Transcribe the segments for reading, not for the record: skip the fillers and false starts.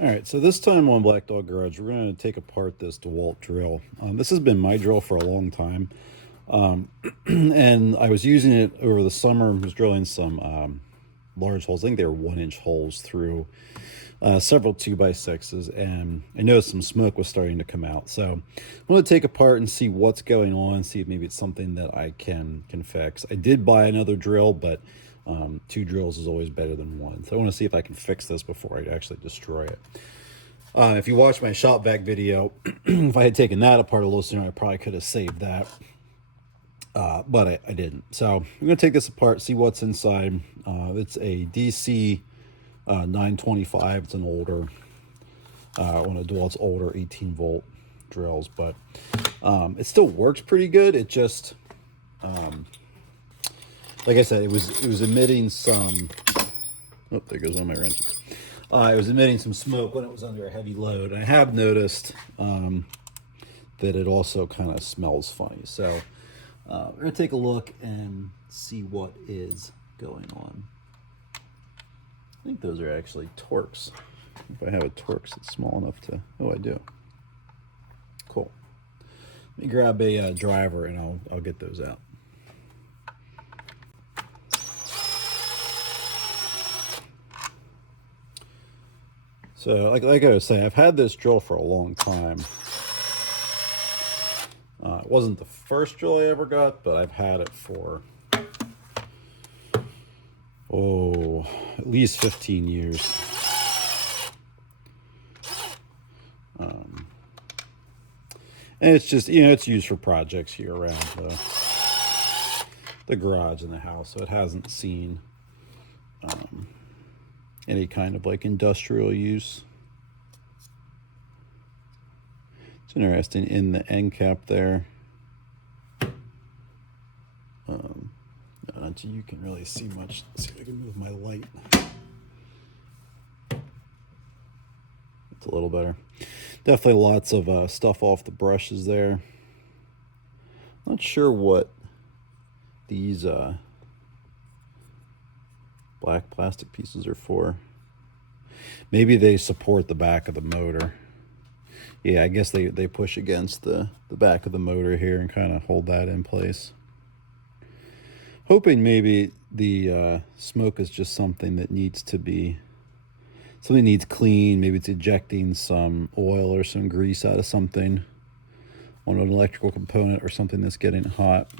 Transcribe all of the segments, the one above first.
All right, so this time on Black Dog Garage, we're going to take apart this DeWalt drill. This has been my drill for a long time, and I was using it over the summer. I was drilling some large holes. I think they were 1-inch holes through several 2x6s, and I noticed some smoke was starting to come out. So I want to take apart and see what's going on, see if maybe it's something that I can fix. I did buy another drill, but two drills is always better than one. So I want to see if I can fix this before I actually destroy it. If you watch my shop vac video, if I had taken that apart a little sooner, I probably could have saved that. But I didn't. So I'm going to take this apart, see what's inside. It's a DC 925. It's an older, one of DeWalt's older 18-volt drills, but it still works pretty good. It just, like I said, it was emitting some. Oh, there goes one of my wrenches. It was emitting some smoke when it was under a heavy load. I have noticed that it also kind of smells funny. So we're gonna take a look and see what is going on. I think those are actually Torx. If I have a Torx that's small enough to, oh, I do. Cool. Let me grab a driver and I'll get those out. So like I was saying, I've had this drill for a long time. It wasn't the first drill I ever got, but I've had it for, at least 15 years. And it's just, it's used for projects here around the garage and the house, so it hasn't seen any kind of like industrial use. It's interesting in the end cap there. Not until you can really see much. Let's see if I can move my light. It's a little better. Definitely lots of stuff off the brushes there. Not sure what these black plastic pieces are for. Maybe they support the back of the motor. Yeah, I guess they push against the back of the motor here and kind of hold that in place. Hoping maybe the smoke is just something that needs to be, something needs clean. Maybe it's ejecting some oil or some grease out of something on an electrical component or something that's getting hot.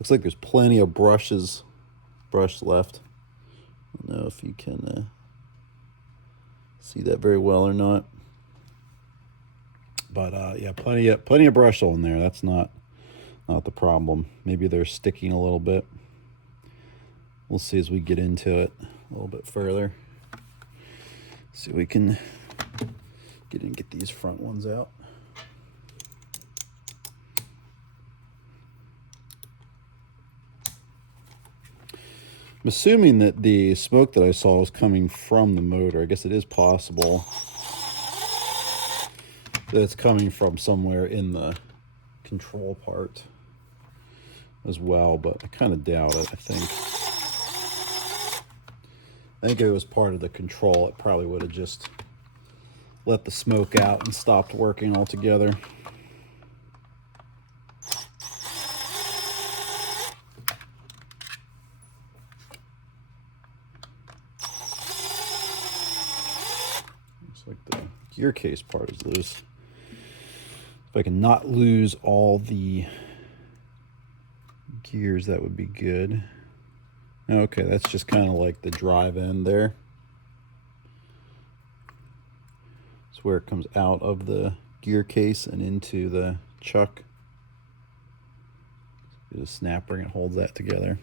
Looks like there's plenty of brush left. I don't know if you can see that very well or not. But yeah, plenty of brush on there. That's not the problem. Maybe they're sticking a little bit. We'll see as we get into it a little bit further. See if we can get these front ones out. I'm assuming that the smoke that I saw was coming from the motor. I guess it is possible that it's coming from somewhere in the control part as well, but I kind of doubt it. I think if it was part of the control, it probably would have just let the smoke out and stopped working altogether. Looks like the gear case part is loose. If I can not lose all the gears, that would be good. Okay, that's just kind of like the drive end there. It's where it comes out of the gear case and into the chuck. There's a snap ring that holds that together.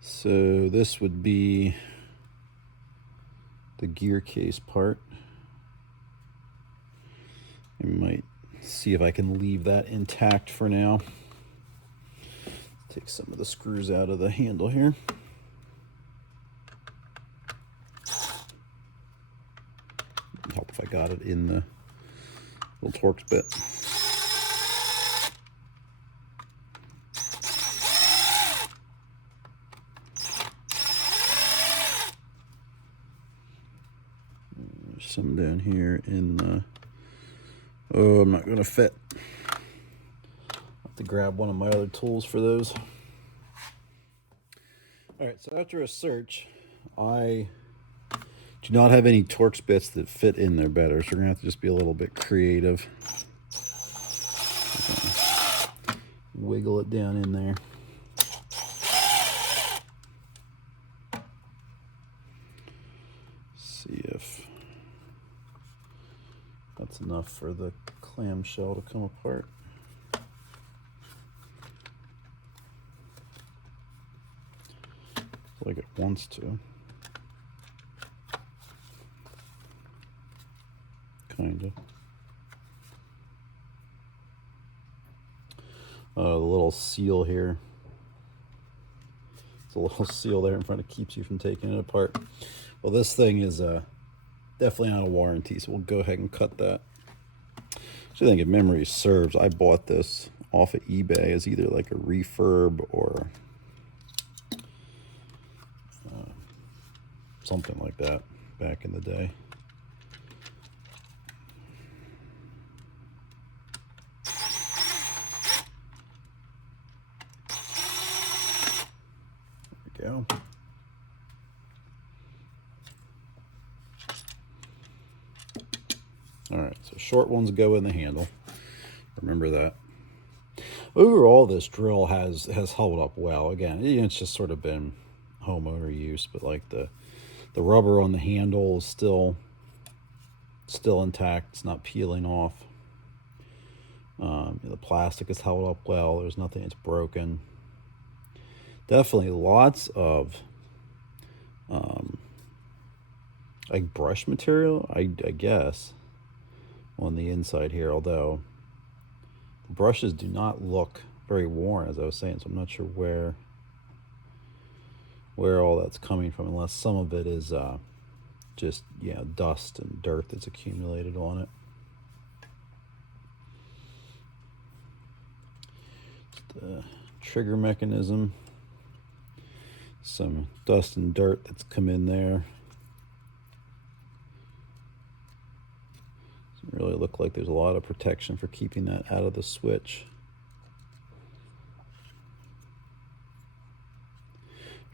So this would be the gear case part. I might see if I can leave that intact for now. Take some of the screws out of the handle here. Help if I got it in the little Torx bit. There's some down here in the... Oh, I'm not going to fit. I'll have to grab one of my other tools for those. All right, so after a search, I do not have any Torx bits that fit in there better, so we're going to have to just be a little bit creative. Wiggle it down in there. See if that's enough for the clamshell to come apart. Like it wants to. Kind of. The little seal here. It's a little seal there in front that keeps you from taking it apart. Well, this thing is definitely out of warranty, so we'll go ahead and cut that. So I think if memory serves, I bought this off of eBay as either like a refurb or something like that back in the day. There we go. All right, so short ones go in the handle. Remember that. Overall, this drill has held up well. Again, it's just sort of been homeowner use, but like the rubber on the handle is still intact. It's not peeling off. The plastic has held up well. There's nothing that's broken. Definitely lots of like brush material, I guess, on the inside here, although the brushes do not look very worn, as I was saying, so I'm not sure where all that's coming from, unless some of it is just, dust and dirt that's accumulated on it. The trigger mechanism, some dust and dirt that's come in there. Doesn't really look like there's a lot of protection for keeping that out of the switch.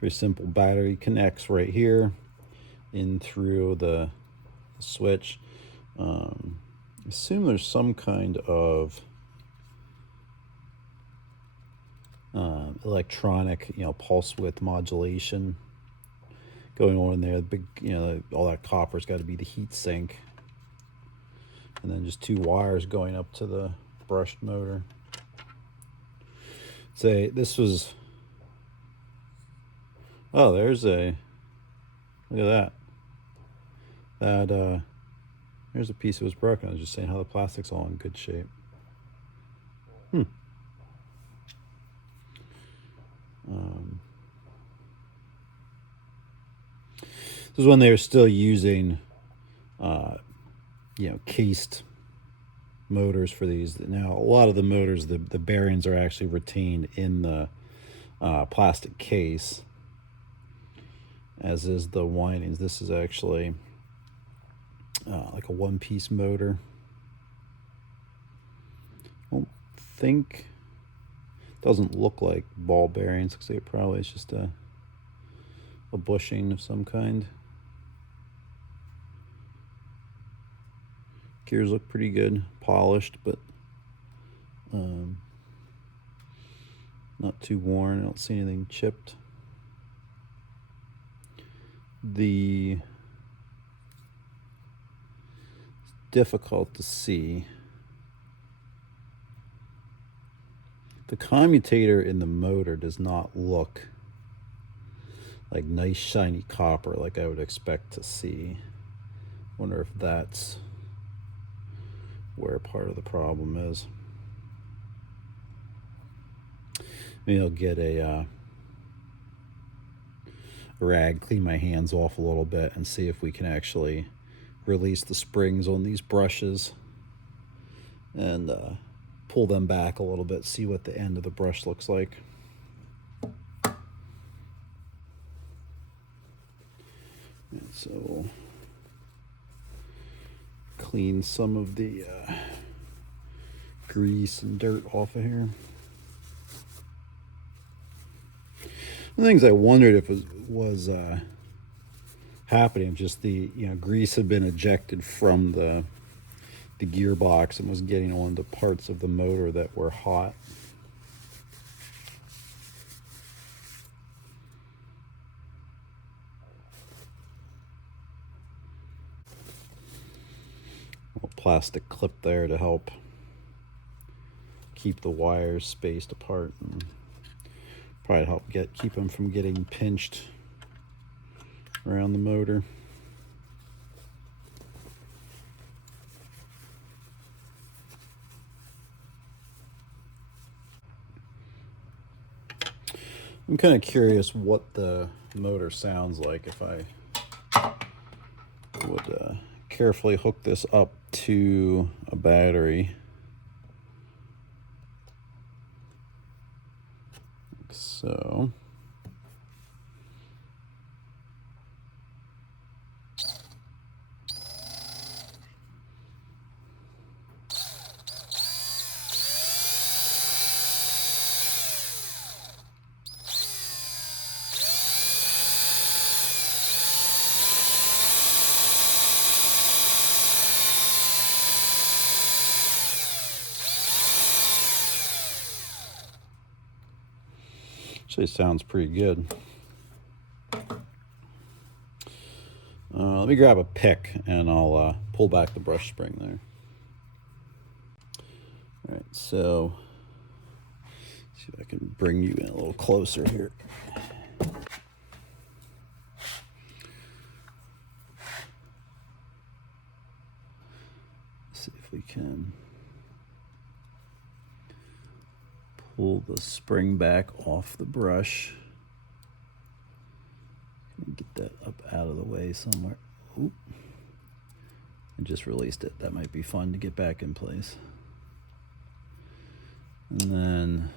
Very simple. Battery connects right here in through the switch. Assume there's some kind of electronic, pulse width modulation going on in there. The big, all that copper's got to be the heat sink, and then just two wires going up to the brushed motor. Say this was. Oh, there's a. Look at that. There's a piece that was broken. I was just saying how the plastic's all in good shape. This is when they were still using, cased motors for these. Now, a lot of the motors, the bearings are actually retained in the plastic case, as is the windings. This is actually like a one-piece motor. I don't think, doesn't look like ball bearings. Looks like it probably is just a bushing of some kind. Gears look pretty good, polished, but not too worn. I don't see anything chipped. It's difficult to see. The commutator in the motor does not look like nice shiny copper like I would expect to see. Wonder if that's where part of the problem is. Maybe I'll get a rag, clean my hands off a little bit, and see if we can actually release the springs on these brushes and pull them back a little bit, see what the end of the brush looks like. And so clean some of the grease and dirt off of here. The things I wondered if it was happening, just the grease had been ejected from the gearbox and was getting onto parts of the motor that were hot. A plastic clip there to help keep the wires spaced apart and probably help keep them from getting pinched around the motor. I'm kind of curious what the motor sounds like if I would carefully hook this up to a battery. Like so. Actually sounds pretty good. Let me grab a pick and I'll pull back the brush spring there. All right, so see if I can bring you in a little closer here. See if we can pull the spring back off the brush. Get that up out of the way somewhere. Oop. I just released it. That might be fun to get back in place. And then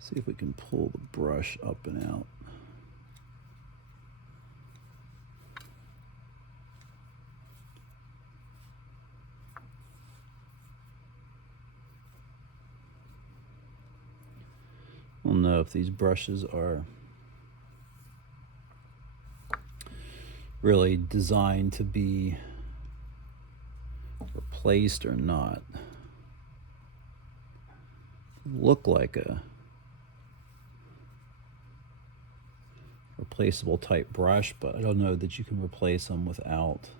see if we can pull the brush up and out. I don't know if these brushes are really designed to be replaced or not. Look like a replaceable type brush, but I don't know that you can replace them without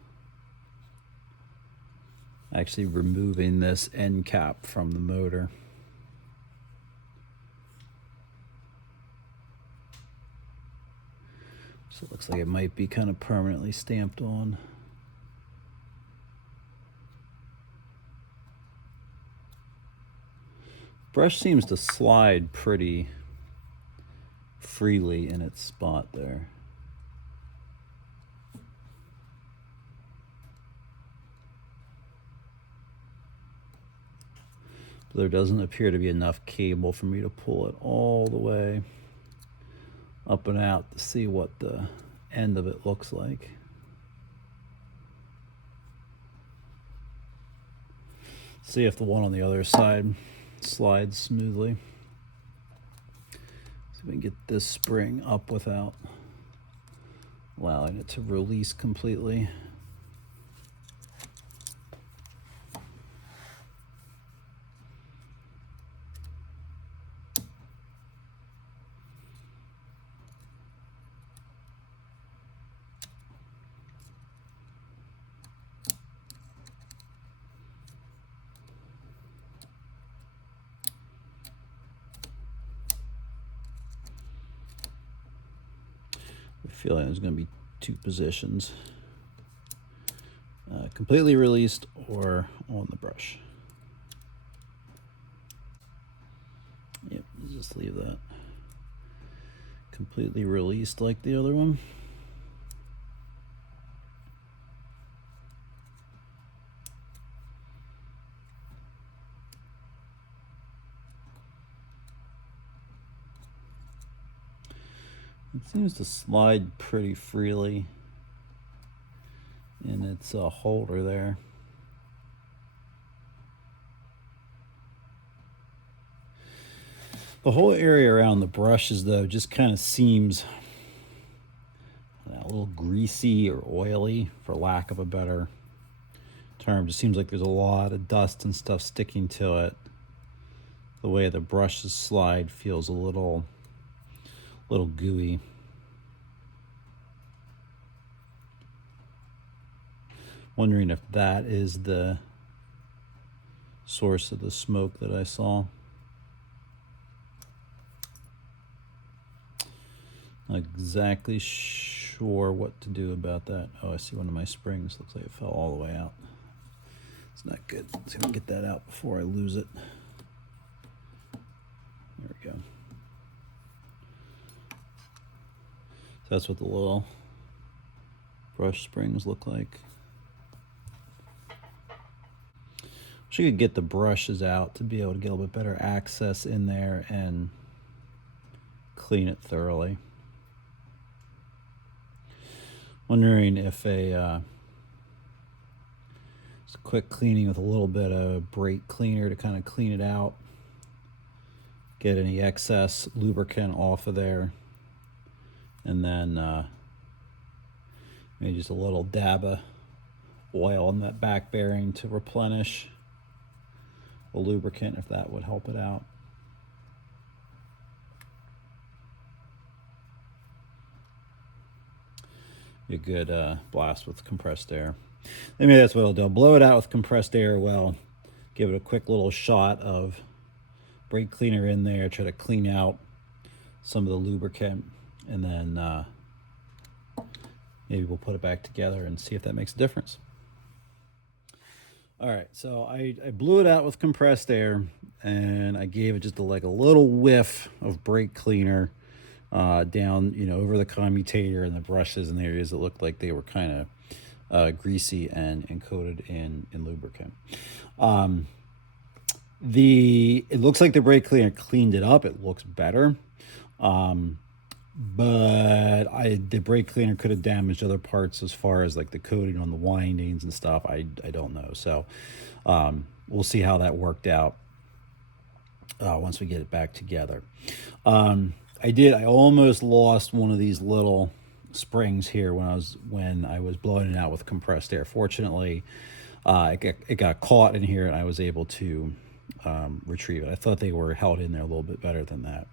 actually removing this end cap from the motor. So it looks like it might be kind of permanently stamped on. Brush seems to slide pretty freely in its spot there. But there doesn't appear to be enough cable for me to pull it all the way up and out to see what the end of it looks like. See if the one on the other side slides smoothly. See if we can get this spring up without allowing it to release completely. I feel like there's going to be two positions, completely released or on the brush. Yep, just leave that completely released like the other one. It seems to slide pretty freely in its holder there. The whole area around the brushes, though, just kind of seems a little greasy or oily, for lack of a better term. Just seems like there's a lot of dust and stuff sticking to it. The way the brushes slide feels a little gooey. Wondering if that is the source of the smoke that I saw. Not exactly sure what to do about that. Oh, I see one of my springs. Looks like it fell all the way out. It's not good. Let's see if we can get that out before I lose it. There we go. So that's what the little brush springs look like. Wish you could get the brushes out to be able to get a little bit better access in there and clean it thoroughly. Wondering if just a quick cleaning with a little bit of brake cleaner to kind of clean it out, get any excess lubricant off of there, and then maybe just a little dab of oil on that back bearing to replenish the lubricant, if that would help it out. A good blast with compressed air. Maybe that's what I'll do. I'll blow it out with compressed air well, give it a quick little shot of brake cleaner in there, try to clean out some of the lubricant, and then maybe we'll put it back together and see if that makes a difference. All right, so I blew it out with compressed air, and I gave it just a little whiff of brake cleaner down, over the commutator and the brushes and the areas that looked like they were kind of greasy and coated in lubricant. It looks like the brake cleaner cleaned it up. It looks better. But the brake cleaner could have damaged other parts as far as like the coating on the windings and stuff. I don't know. So we'll see how that worked out once we get it back together. I almost lost one of these little springs here when I was blowing it out with compressed air. Fortunately, it got caught in here and I was able to retrieve it. I thought they were held in there a little bit better than that.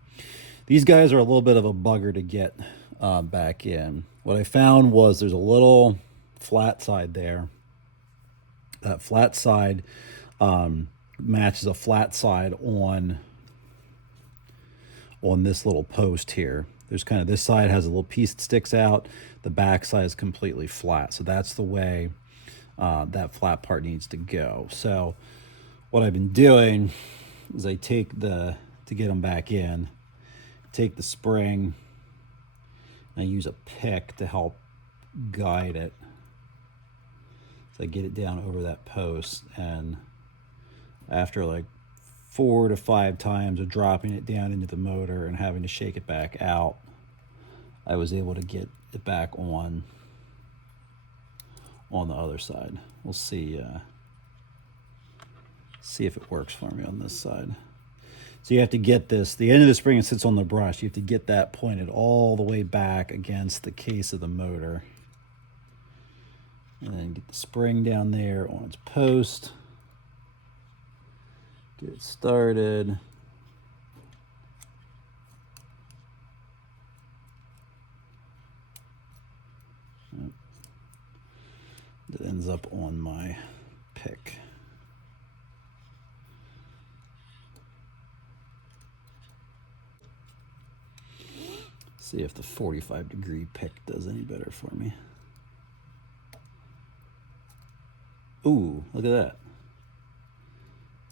These guys are a little bit of a bugger to get back in. What I found was there's a little flat side there. That flat side matches a flat side on this little post here. There's kind of, this side has a little piece that sticks out. The back side is completely flat. So that's the way that flat part needs to go. So what I've been doing is I take to get them back in, take the spring, and I use a pick to help guide it. So I get it down over that post, and after like 4 to 5 times of dropping it down into the motor and having to shake it back out, I was able to get it back on the other side. We'll see if it works for me on this side. So you have to get the end of the spring that sits on the brush, you have to get that pointed all the way back against the case of the motor. And then get the spring down there on its post. Get it started. It ends up on my pick. See if the 45-degree pick does any better for me. Ooh, look at that.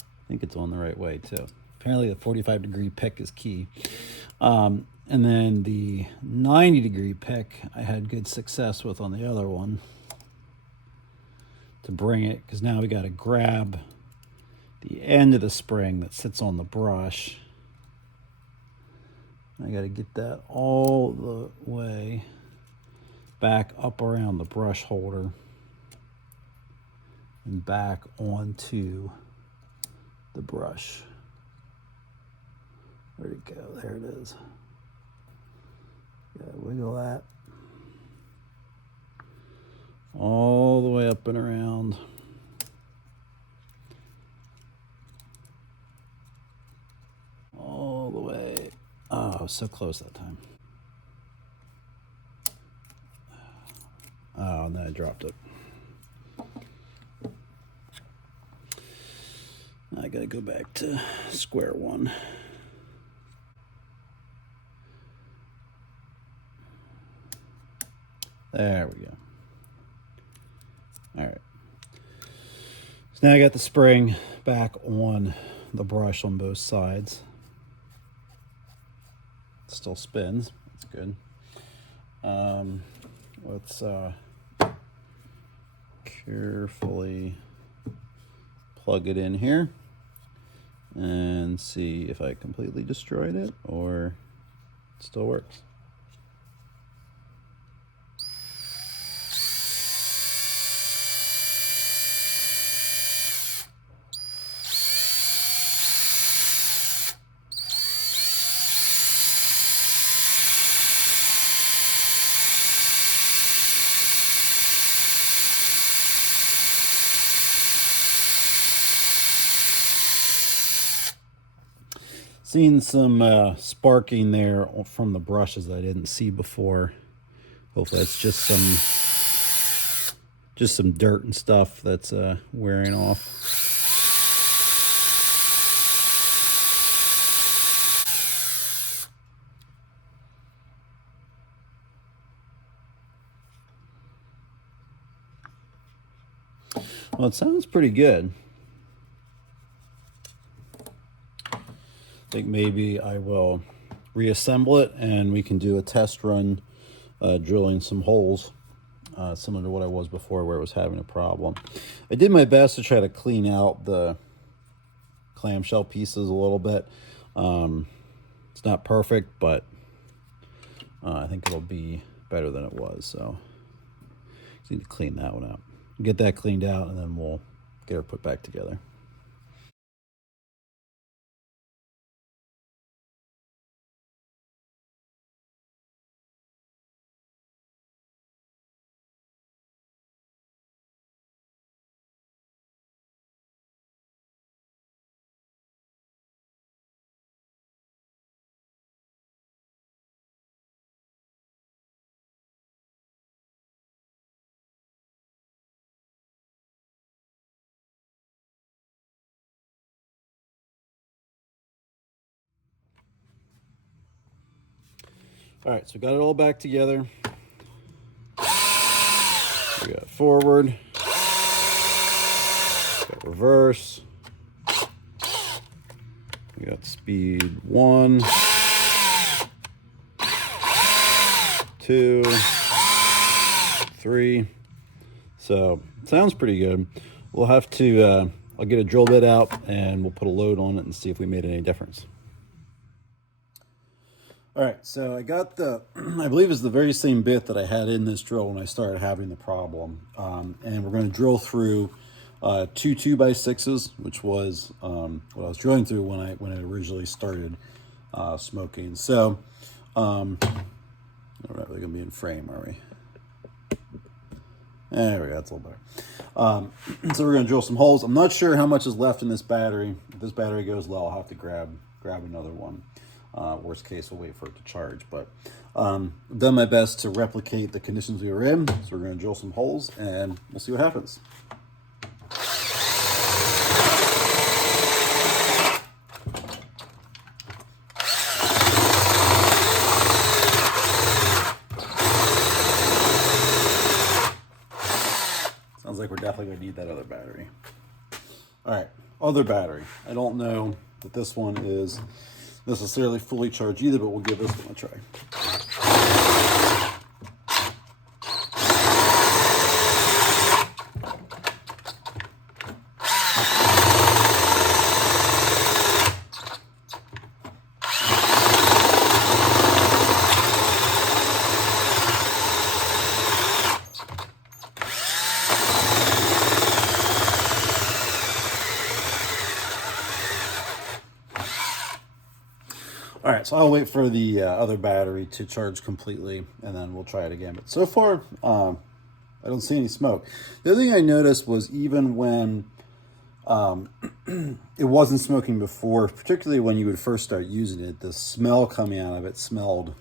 I think it's on the right way too. Apparently the 45-degree pick is key. And then the 90-degree pick I had good success with on the other one to bring it, because now we got to grab the end of the spring that sits on the brush. I got to get that all the way back up around the brush holder. and back onto the brush. Where'd it go? There it is. Yeah, wiggle that all the way up and around. All the way. Oh, I was so close that time. Oh, and then I dropped it. I gotta go back to square one. There we go. All right. So now I got the spring back on the brush on both sides. It still spins. That's good. Let's carefully plug it in here and see if I completely destroyed it or it still works. Seen some sparking there from the brushes that I didn't see before. Hopefully that's just some dirt and stuff that's wearing off. Well, it sounds pretty good. I think maybe I will reassemble it and we can do a test run drilling some holes similar to what I was before where it was having a problem. I did my best to try to clean out the clamshell pieces a little bit. It's not perfect, but I think it'll be better than it was. So just need to clean that one out. Get that cleaned out and then we'll get her put back together. All right, so we got it all back together. We got forward, got reverse, we got speed 1, 2, 3. So it sounds pretty good. We'll have to, I'll get a drill bit out and we'll put a load on it and see if we made any difference. All right, so I got the, I believe it's the very same bit that I had in this drill when I started having the problem. And we're going to drill through 2 2x6s, which was what I was drilling through when I originally started smoking. So we're not really going to be in frame, are we? There we go, that's a little better. So we're going to drill some holes. I'm not sure how much is left in this battery. If this battery goes low, I'll have to grab another one. Worst case, we'll wait for it to charge. But I've done my best to replicate the conditions we were in. So we're going to drill some holes and we'll see what happens. Sounds like we're definitely going to need that other battery. All right, other battery. I don't know that this one is necessarily fully charged either, but we'll give this one a try. All right, so I'll wait for the other battery to charge completely, and then we'll try it again. But so far, I don't see any smoke. The other thing I noticed was even when it wasn't smoking before, particularly when you would first start using it, the smell coming out of it smelled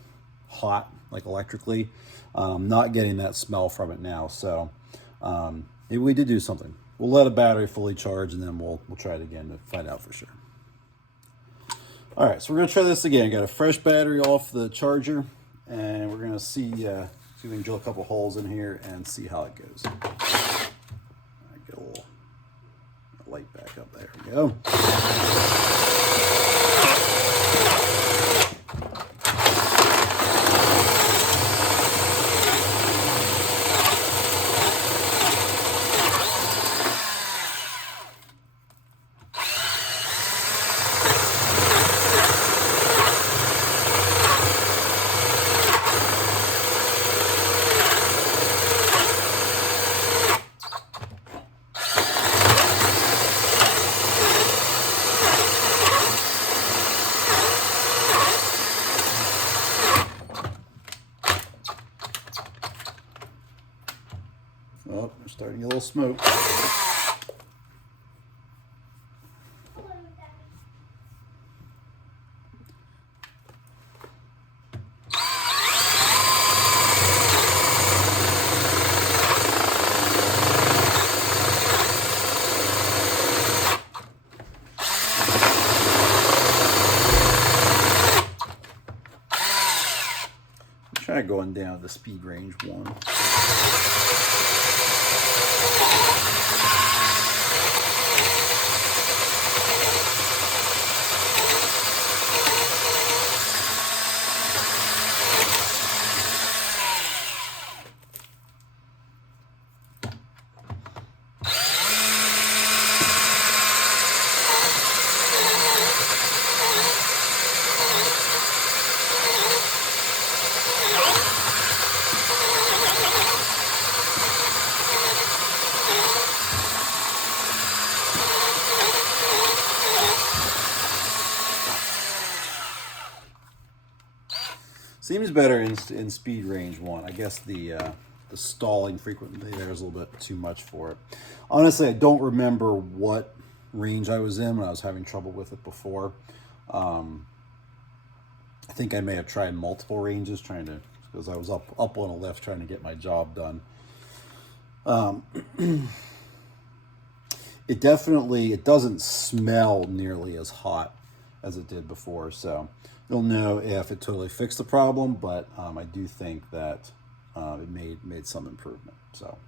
hot, like electrically. Not getting that smell from it now, so maybe we did do something. We'll let a battery fully charge, and then we'll try it again to find out for sure. All right, so we're gonna try this again. Got a fresh battery off the charger, and we're gonna see if we can drill a couple holes in here and see how it goes. Get a little light back up. There we go. Oh, we're starting a little smoke. Try going down to speed range 1. Seems better in speed range 1. I guess the stalling frequency there is a little bit too much for it. Honestly, I don't remember what range I was in when I was having trouble with it before. I think I may have tried multiple ranges because I was up on a lift trying to get my job done. It doesn't smell nearly as hot as it did before, so don't know if it totally fixed the problem, but I do think that it made some improvement. So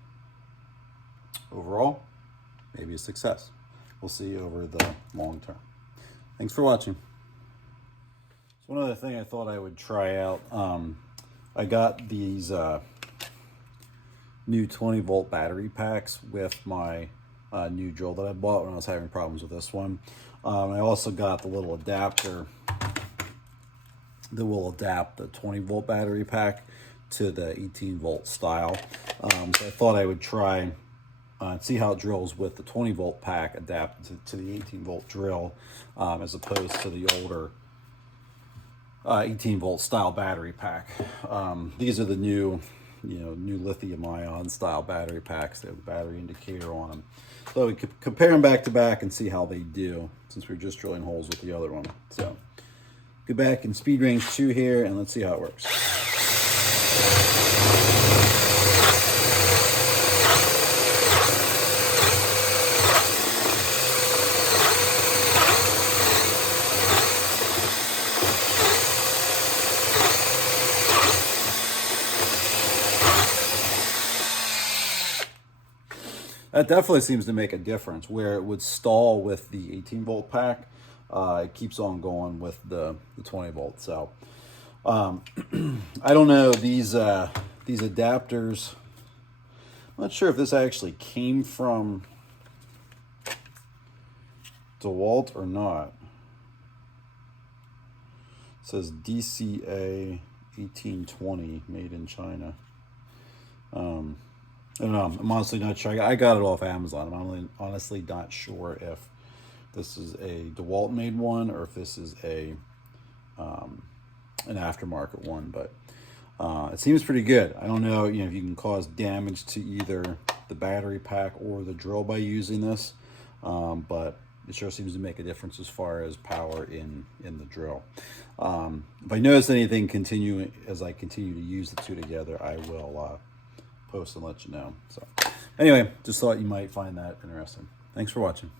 overall, maybe a success. We'll see over the long term. Thanks for watching. So one other thing I thought I would try out, I got these new 20-volt battery packs with my new drill that I bought when I was having problems with this one. I also got the little adapter that will adapt the 20-volt battery pack to the 18-volt style. So I thought I would try and see how it drills with the 20-volt pack adapted to the 18-volt drill, as opposed to the older 18-volt style battery pack. These are the new lithium-ion style battery packs. They have the battery indicator on them. So we could compare them back to back and see how they do, since we're just drilling holes with the other one. So go back in speed range 2 here, and let's see how it works. That definitely seems to make a difference. Where it would stall with the 18-volt pack, it keeps on going with the 20-volt. So I don't know, these adapters, I'm not sure if this actually came from DeWalt or not. It says DCA 1820, made in China. I don't know. I'm honestly not sure. I got it off Amazon. I'm honestly not sure if this is a DeWalt made one or if this is a an aftermarket one, but it seems pretty good. I don't know, if you can cause damage to either the battery pack or the drill by using this, but it sure seems to make a difference as far as power in the drill. If I notice anything continuing as I continue to use the two together, I will post and let you know. So anyway, just thought you might find that interesting. Thanks for watching.